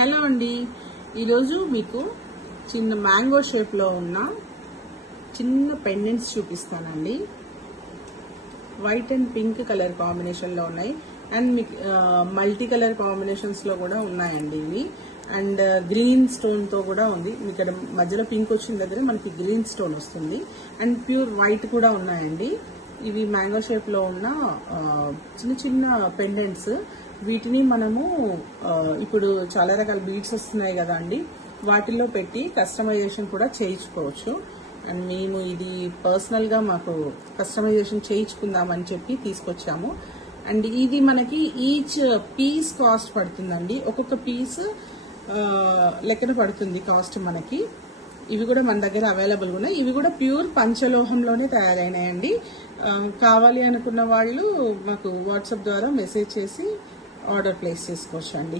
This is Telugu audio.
హలో అండి, ఈరోజు మీకు చిన్న మ్యాంగో షేప్లో ఉన్న చిన్న పెండెంట్స్ చూపిస్తానండి. వైట్ అండ్ పింక్ కలర్ కాంబినేషన్లో ఉన్నాయి అండ్ మీకు మల్టీ కలర్ కాంబినేషన్స్లో కూడా ఉన్నాయండి ఇవి. అండ్ గ్రీన్ స్టోన్తో కూడా ఉంది. మీకు ఇక్కడ మధ్యలో పింక్ వచ్చిన దగ్గర మనకి గ్రీన్ స్టోన్ వస్తుంది అండ్ ప్యూర్ వైట్ కూడా ఉన్నాయండి. ఇవి మ్యాంగో షేప్లో ఉన్న చిన్న చిన్న పెండెంట్స్. వీటిని మనము ఇప్పుడు చాలా రకాల బీడ్స్ వస్తున్నాయి కదా అండి, వాటిల్లో పెట్టి కస్టమైజేషన్ కూడా చేయించుకోవచ్చు. అండ్ మేము ఇది పర్సనల్గా మాకు కస్టమైజేషన్ చేయించుకుందామని చెప్పి తీసుకొచ్చాము. అండ్ ఇది మనకి ఈచ్ పీస్ కాస్ట్ పడుతుందండి. ఒక్కొక్క పీస్ లెక్కన పడుతుంది కాస్ట్ మనకి. ఇవి కూడా మన దగ్గర అవైలబుల్గా ఉన్నాయి. ఇవి కూడా ప్యూర్ పంచలోహంలోనే తయారైనాయండి. కావాలి అనుకున్న వాళ్ళు మాకు వాట్సాప్ ద్వారా మెసేజ్ చేసి ఆర్డర్ ప్లేస్ చేసుకోవచ్చు అండి.